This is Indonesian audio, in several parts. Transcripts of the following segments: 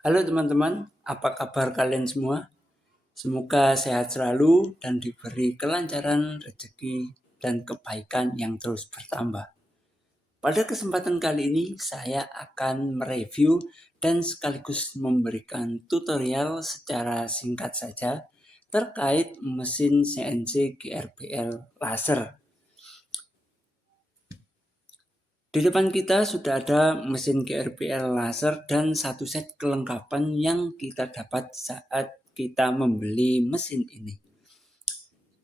Halo teman-teman, apa kabar kalian semua? Semoga sehat selalu dan diberi kelancaran, rezeki, dan kebaikan yang terus bertambah. Pada kesempatan kali ini saya akan mereview dan sekaligus memberikan tutorial secara singkat saja terkait mesin CNC GRBL laser. Di depan kita sudah ada mesin GRBL laser dan satu set kelengkapan yang kita dapat saat kita membeli mesin ini.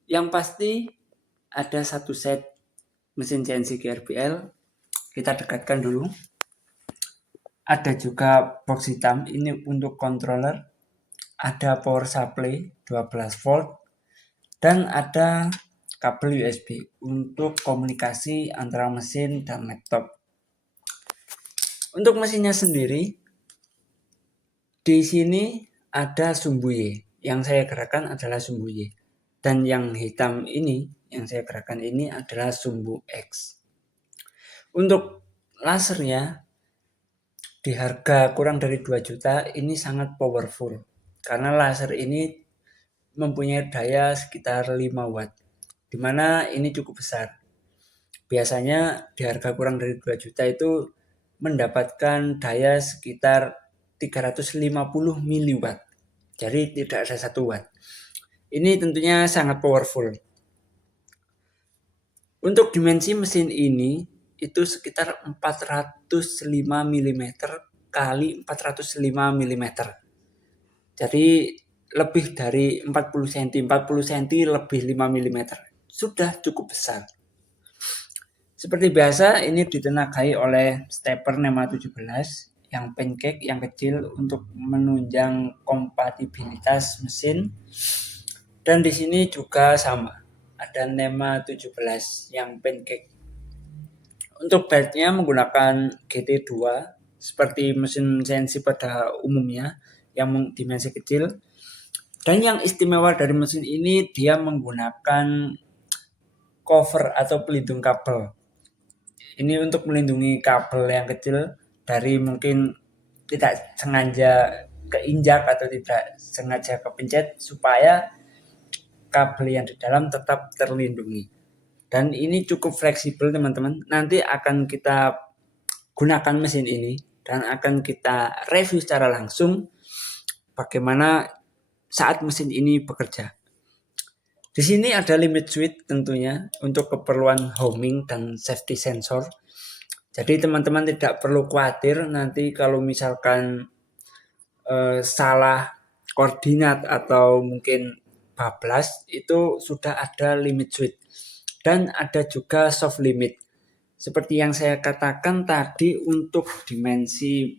Yang pasti ada satu set mesin CNC GRBL, kita dekatkan dulu. Ada juga box hitam, ini untuk controller. Ada power supply 12 volt dan ada kabel USB untuk komunikasi antara mesin dan laptop. Untuk mesinnya sendiri, di sini ada sumbu Y. Yang saya gerakkan adalah sumbu Y. Dan yang hitam ini, yang saya gerakkan ini adalah sumbu X. Untuk lasernya, di harga kurang dari 2 juta, ini sangat powerful. Karena laser ini mempunyai daya sekitar 5 watt. Dimana ini cukup besar. Biasanya di harga kurang dari 2 juta itu mendapatkan daya sekitar 350 miliwatt. Jadi tidak ada 1 watt. Ini tentunya sangat powerful. Untuk dimensi mesin ini itu sekitar 405 mm kali 405 mm. Jadi lebih dari 40 cm, 40 cm lebih 5 mm. Sudah cukup besar. Seperti biasa, ini ditenagai oleh stepper NEMA 17 yang pancake, yang kecil untuk menunjang kompatibilitas mesin. Dan di sini juga sama, ada NEMA 17 yang pancake. Untuk beltnya menggunakan GT2 seperti mesin CNC pada umumnya yang dimensi kecil. Dan yang istimewa dari mesin ini, dia menggunakan cover atau pelindung kabel. Ini untuk melindungi kabel yang kecil dari mungkin tidak sengaja keinjak atau tidak sengaja kepencet, supaya kabel yang di dalam tetap terlindungi. Dan ini cukup fleksibel teman-teman. Nanti akan kita gunakan mesin ini dan akan kita review secara langsung bagaimana saat mesin ini bekerja. Di sini ada limit switch tentunya untuk keperluan homing dan safety sensor. Jadi teman-teman tidak perlu khawatir nanti kalau misalkan salah koordinat atau mungkin bablas, itu sudah ada limit switch. Dan ada juga soft limit. Seperti yang saya katakan tadi, untuk dimensi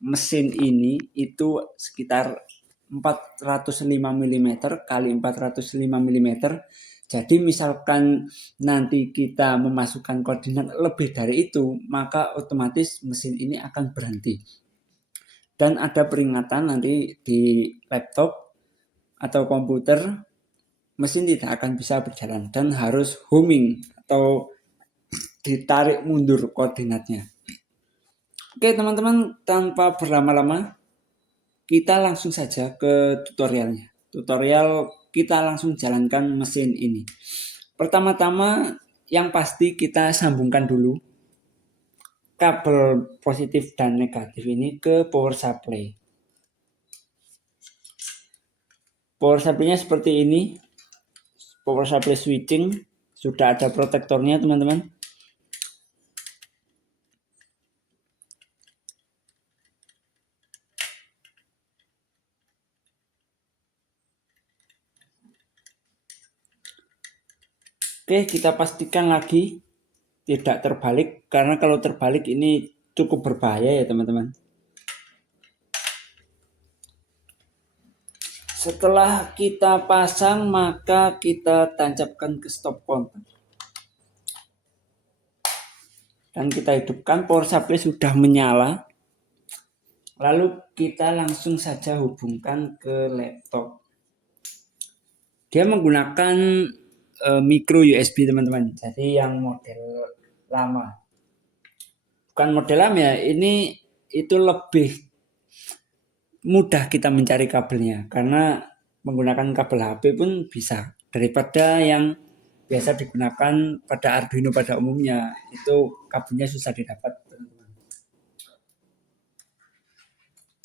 mesin ini itu sekitar 405 mm kali 405 mm. Jadi misalkan nanti kita memasukkan koordinat lebih dari itu, maka otomatis mesin ini akan berhenti. Dan ada peringatan nanti di laptop atau komputer, mesin tidak akan bisa berjalan dan harus homing atau ditarik mundur koordinatnya. Oke teman-teman, tanpa berlama-lama, kita langsung saja ke tutorialnya. Tutorial kita langsung jalankan mesin ini. Pertama-tama yang pasti kita sambungkan dulu kabel positif dan negatif ini ke power supply. Power supply-nya seperti ini. Power supply switching, sudah ada protektornya teman-teman. Oke, kita pastikan lagi tidak terbalik, karena kalau terbalik ini cukup berbahaya ya teman-teman. Setelah kita pasang, maka kita tancapkan ke stop kontak. Dan kita hidupkan, power supply sudah menyala. Lalu kita langsung saja hubungkan ke laptop. Dia menggunakan micro USB teman-teman. Jadi yang model lama. Bukan model lama ya, ini itu lebih mudah kita mencari kabelnya karena menggunakan kabel HP pun bisa, daripada yang biasa digunakan pada Arduino pada umumnya itu kabelnya susah didapat, teman-teman.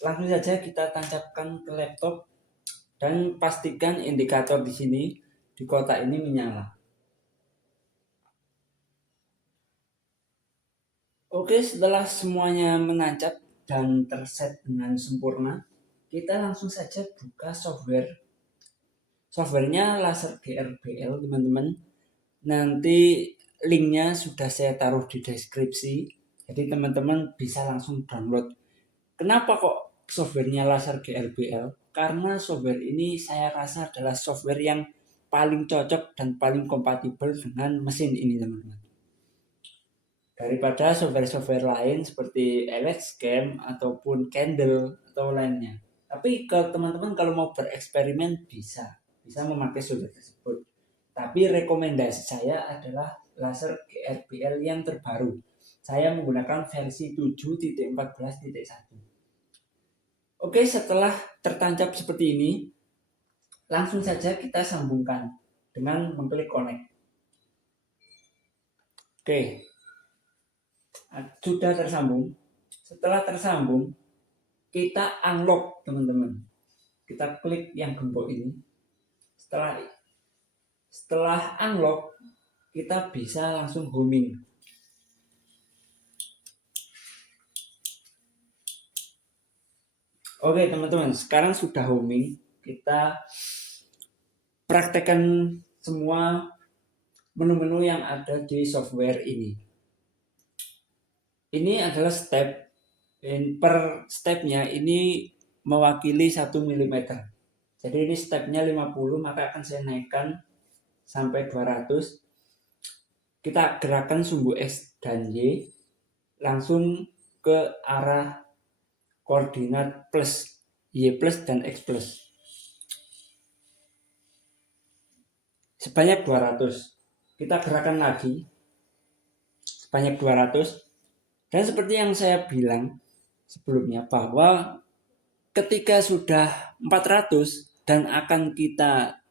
Langsung saja kita tancapkan ke laptop dan pastikan indikator di sini di kotak ini menyala. Oke, setelah semuanya menancap dan terset dengan sempurna, kita langsung saja buka software. Softwarenya Laser GRBL, teman-teman. Nanti linknya sudah saya taruh di deskripsi, jadi teman-teman bisa langsung download. Kenapa kok softwarenya Laser GRBL? Karena software ini saya rasa adalah software yang paling cocok dan paling kompatibel dengan mesin ini, teman-teman. Daripada software-software lain seperti LXCam ataupun Candle atau lainnya. Tapi kalau teman-teman kalau mau bereksperimen bisa memakai software tersebut. Tapi rekomendasi saya adalah Laser GRBL yang terbaru. Saya menggunakan versi 7.14.1. Oke, setelah tertancap seperti ini, langsung saja kita sambungkan dengan mengklik connect. Oke, sudah tersambung. Setelah tersambung, kita unlock, teman-teman. Kita klik yang gembok ini. Setelah unlock, kita bisa langsung homing. Oke, teman-teman, sekarang sudah homing. Kita praktekkan semua menu-menu yang ada di software ini. Ini adalah step. Per stepnya ini mewakili 1 mm. Jadi ini stepnya 50, maka akan saya naikkan sampai 200. Kita gerakan sumbu X dan Y langsung ke arah koordinat plus, Y plus dan X plus. Sebanyak 200. Kita gerakan lagi sebanyak 200. Dan seperti yang saya bilang sebelumnya bahwa ketika sudah 400 dan akan kita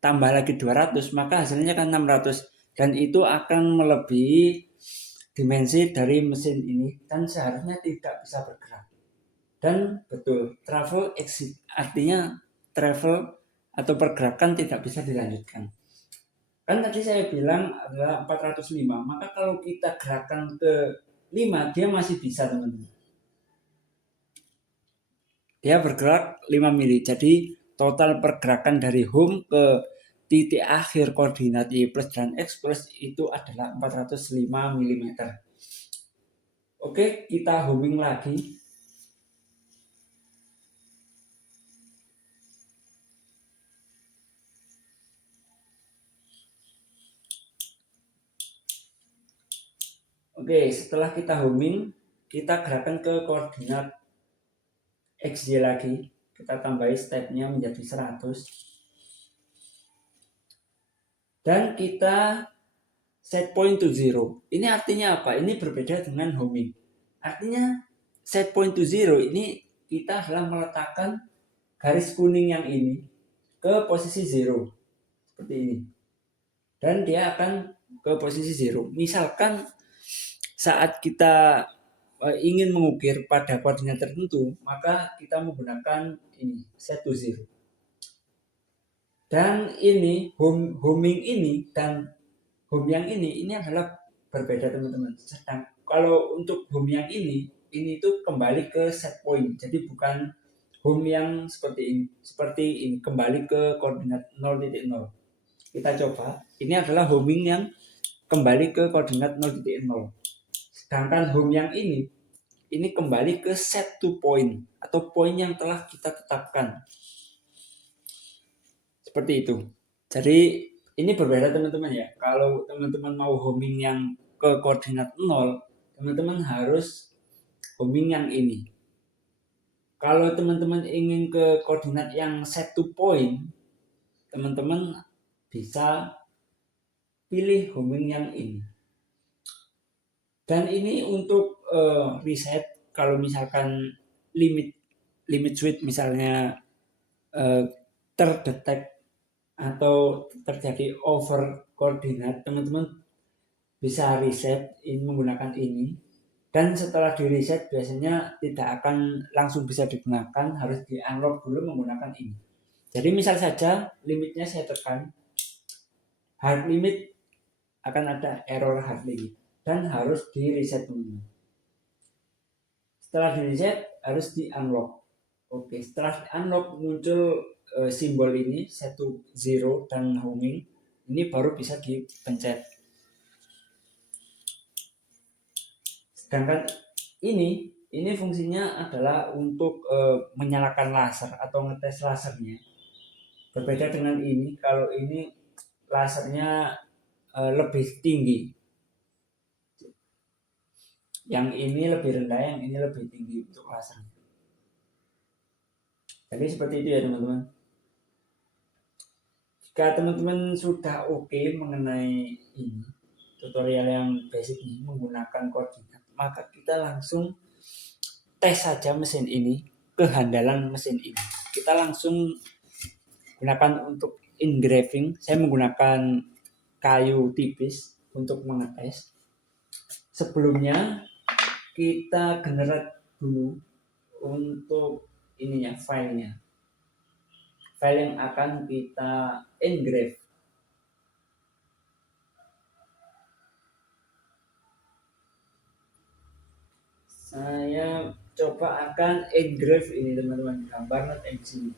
tambah lagi 200, maka hasilnya kan 600 dan itu akan melebihi dimensi dari mesin ini dan seharusnya tidak bisa bergerak. Dan betul, travel exit artinya travel atau pergerakan tidak bisa dilanjutkan. Kan tadi saya bilang adalah 405, maka kalau kita gerakan ke 5 dia masih bisa, teman-teman. Dia bergerak 5 mili. Jadi total pergerakan dari home ke titik akhir koordinat Y plus dan X plus itu adalah 405 mm. Oke, kita homing lagi. Oke, setelah kita homing, kita gerakan ke koordinat XY lagi. Kita tambahi stepnya menjadi 100. Dan kita set point to zero. Ini artinya apa? Ini berbeda dengan homing. Artinya set point to zero ini kita adalah meletakkan garis kuning yang ini ke posisi zero. Seperti ini. Dan dia akan ke posisi zero. Misalkan saat kita ingin mengukir pada koordinat tertentu, maka kita menggunakan ini, set to zero. Dan ini homing ini dan home yang ini adalah berbeda, teman-teman. Sedang kalau untuk home yang ini itu kembali ke set point. Jadi bukan home yang seperti ini kembali ke koordinat 0.0. Kita coba. Ini adalah homing yang kembali ke koordinat 0.0. Sedangkan home yang ini kembali ke set to point atau poin yang telah kita tetapkan. Seperti itu. Jadi ini berbeda, teman-teman ya. Kalau teman-teman mau homing yang ke koordinat 0, teman-teman harus homing yang ini. Kalau teman-teman ingin ke koordinat yang set to point, teman-teman bisa pilih homing yang ini. Dan ini untuk reset kalau misalkan limit limit switch misalnya terdetek atau terjadi over koordinat, teman-teman bisa reset ini menggunakan ini. Dan setelah di reset biasanya tidak akan langsung bisa digunakan, harus di unlock dulu menggunakan ini. Jadi misal saja limitnya saya tekan, hard limit akan ada error hard limit dan harus di reset dulu. Setelah di reset harus di unlock. Oke, setelah di unlock muncul simbol ini 10 dan homing, ini baru bisa dipencet. Sedangkan ini fungsinya adalah untuk menyalakan laser atau ngetes lasernya. Berbeda dengan ini, kalau ini lasernya lebih tinggi. Yang ini lebih rendah, yang ini lebih tinggi untuk lasernya. Jadi seperti itu ya teman-teman. Jika teman-teman sudah oke mengenai ini, tutorial yang basic ini menggunakan koordinat, maka kita langsung tes saja mesin ini, kehandalan mesin ini. Kita langsung gunakan untuk engraving. Saya menggunakan kayu tipis untuk mengetes. Sebelumnya kita generate dulu untuk ininya, filenya. File yang akan kita engrave. Saya coba akan engrave ini teman-teman, gambar not engine.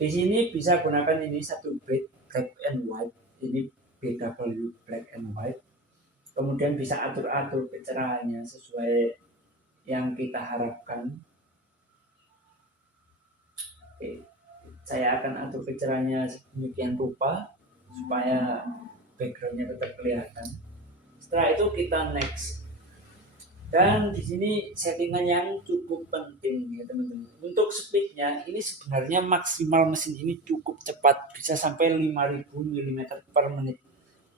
Di sini bisa gunakan ini satu bit black and white, ini BW black and white. Kemudian bisa atur-atur pencerahannya sesuai yang kita harapkan. Oke, saya akan atur pencerahannya sedemikian rupa supaya backgroundnya tetap kelihatan. Setelah itu kita next. Dan di sini settingan yang cukup penting ya teman-teman. Untuk speednya ini sebenarnya maksimal mesin ini cukup cepat, bisa sampai 5000 mm per menit.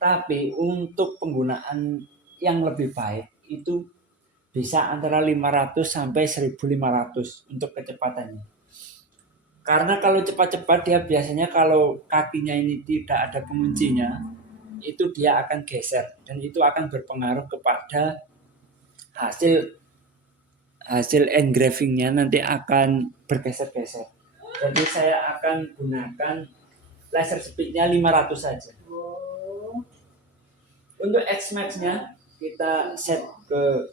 Tapi untuk penggunaan yang lebih baik itu bisa antara 500 sampai 1500 untuk kecepatannya. Karena kalau cepat-cepat dia biasanya kalau kakinya ini tidak ada penguncinya, itu dia akan geser dan itu akan berpengaruh kepada hasil engravingnya nanti akan bergeser-geser. Jadi saya akan gunakan laser speednya 500 saja. Untuk X-Max-nya kita set ke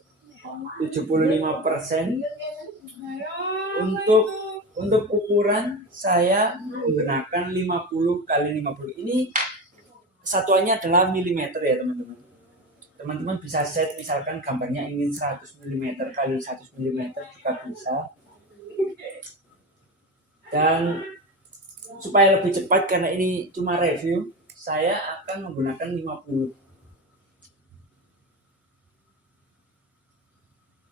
75%. Untuk ukuran saya menggunakan 50 kali 50. Ini satuannya adalah milimeter ya teman-teman. Teman-teman bisa set misalkan gambarnya ingin 100 mm kali 100 mm juga bisa. Dan supaya lebih cepat karena ini cuma review, saya akan menggunakan 50.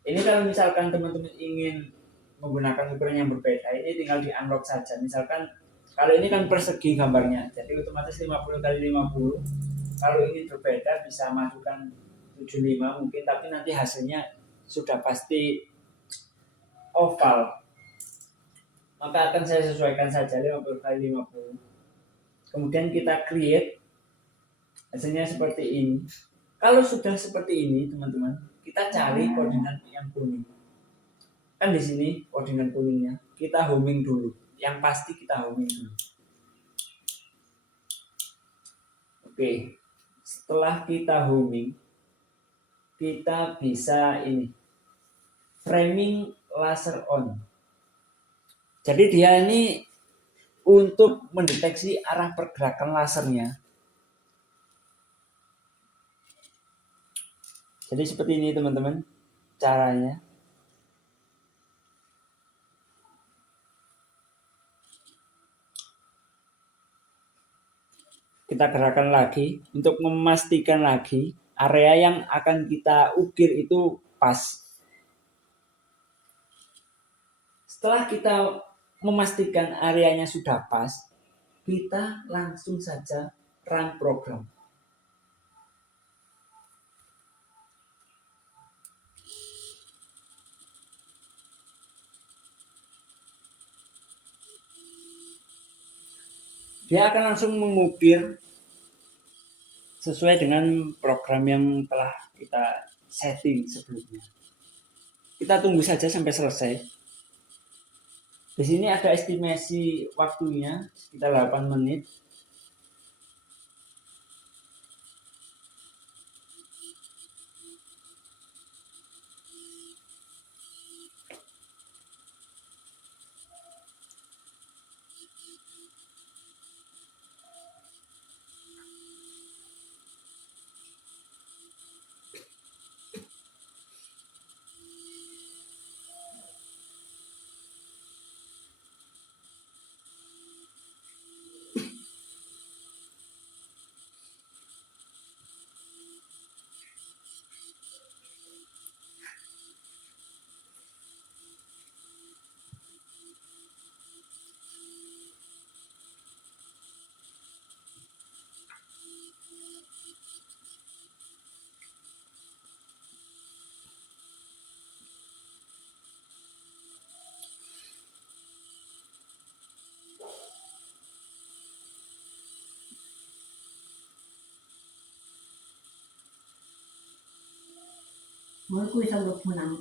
Ini kalau misalkan teman-teman ingin menggunakan ukuran yang berbeda, ini tinggal di unlock saja. Misalkan kalau ini kan persegi gambarnya, jadi otomatis 50 kali 50. Kalau ini berbeda bisa masukkan 75 mungkin, tapi nanti hasilnya sudah pasti oval. Maka akan saya sesuaikan saja 50 kali 50. Kemudian kita create, hasilnya seperti ini. Kalau sudah seperti ini teman-teman, kita cari koordinat yang kuning. Kan di sini koordinat kuningnya, kita homing dulu. Yang pasti kita homing dulu. Oke, setelah kita homing, kita bisa ini framing laser on. Jadi dia ini untuk mendeteksi arah pergerakan lasernya. Jadi seperti ini teman-teman caranya. Kita gerakan lagi untuk memastikan lagi area yang akan kita ukir itu pas. Setelah kita memastikan areanya sudah pas, kita langsung saja run program. Dia akan langsung mengukir sesuai dengan program yang telah kita setting sebelumnya. Kita tunggu saja sampai selesai. Di sini ada estimasi waktunya sekitar 8 menit. Mau kuwi sambut menang.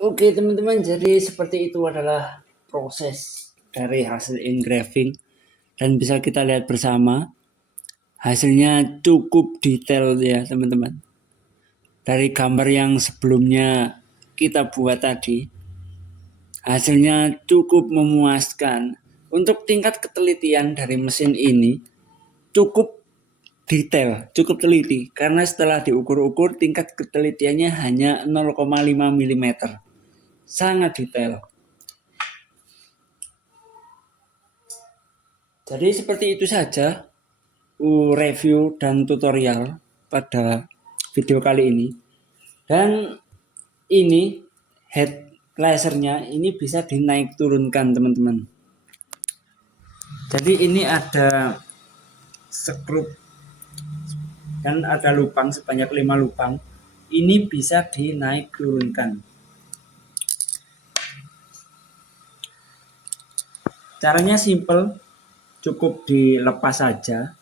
Oke teman-teman, jadi seperti itu adalah proses dari hasil engraving dan bisa kita lihat bersama hasilnya cukup detail ya teman-teman. Dari gambar yang sebelumnya kita buat tadi, hasilnya cukup memuaskan. Untuk tingkat ketelitian dari mesin ini cukup detail, cukup teliti. Karena setelah diukur-ukur tingkat ketelitiannya hanya 0,5 mm. Sangat detail. Jadi seperti itu saja review dan tutorial pada video kali ini. Dan ini head lasernya ini bisa dinaik turunkan teman-teman. Jadi ini ada skrup dan ada lubang sebanyak 5 lubang. Ini bisa dinaik turunkan. Caranya simple, cukup dilepas saja.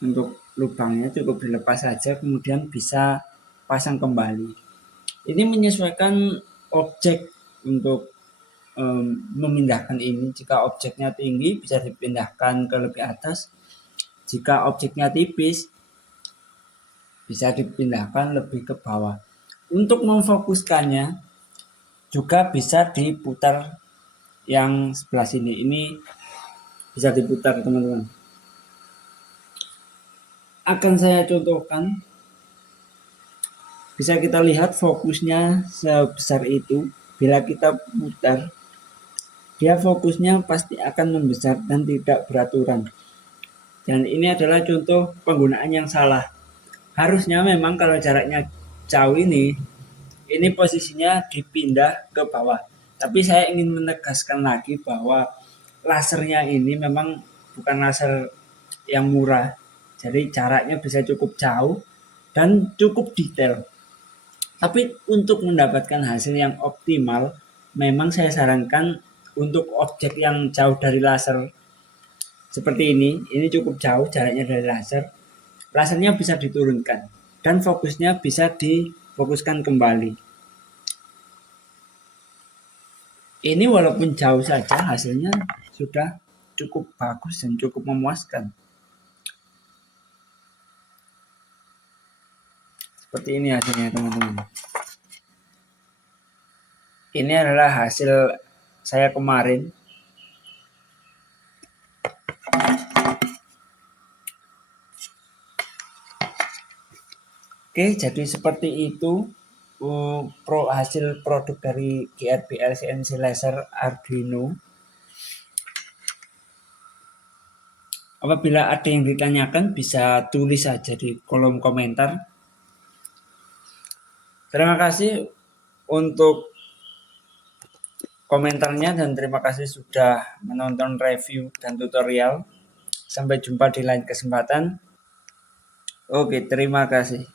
Untuk lubangnya cukup dilepas saja, kemudian bisa pasang kembali. Ini menyesuaikan objek untuk memindahkan ini. Jika objeknya tinggi bisa dipindahkan ke lebih atas. Jika objeknya tipis bisa dipindahkan lebih ke bawah. Untuk memfokuskannya juga bisa diputar yang sebelah sini. Ini bisa diputar teman-teman. Akan saya contohkan. Bisa kita lihat fokusnya sebesar itu. Bila kita putar, dia fokusnya pasti akan membesar dan tidak beraturan. Dan ini adalah contoh penggunaan yang salah. Harusnya memang kalau jaraknya jauh ini posisinya dipindah ke bawah. Tapi saya ingin menegaskan lagi bahwa lasernya ini memang bukan laser yang murah. Jadi jaraknya bisa cukup jauh dan cukup detail. Tapi untuk mendapatkan hasil yang optimal, memang saya sarankan untuk objek yang jauh dari laser seperti ini cukup jauh jaraknya dari laser. Lasernya bisa diturunkan dan fokusnya bisa difokuskan kembali. Ini walaupun jauh saja hasilnya sudah cukup bagus dan cukup memuaskan. Seperti ini hasilnya teman-teman. Ini adalah hasil saya kemarin. Oke, jadi seperti itu hasil produk dari GRBL CNC Laser Arduino. Apabila ada yang ditanyakan bisa tulis saja di kolom komentar. Terima kasih untuk komentarnya dan terima kasih sudah menonton review dan tutorial. Sampai jumpa di lain kesempatan. Oke, terima kasih.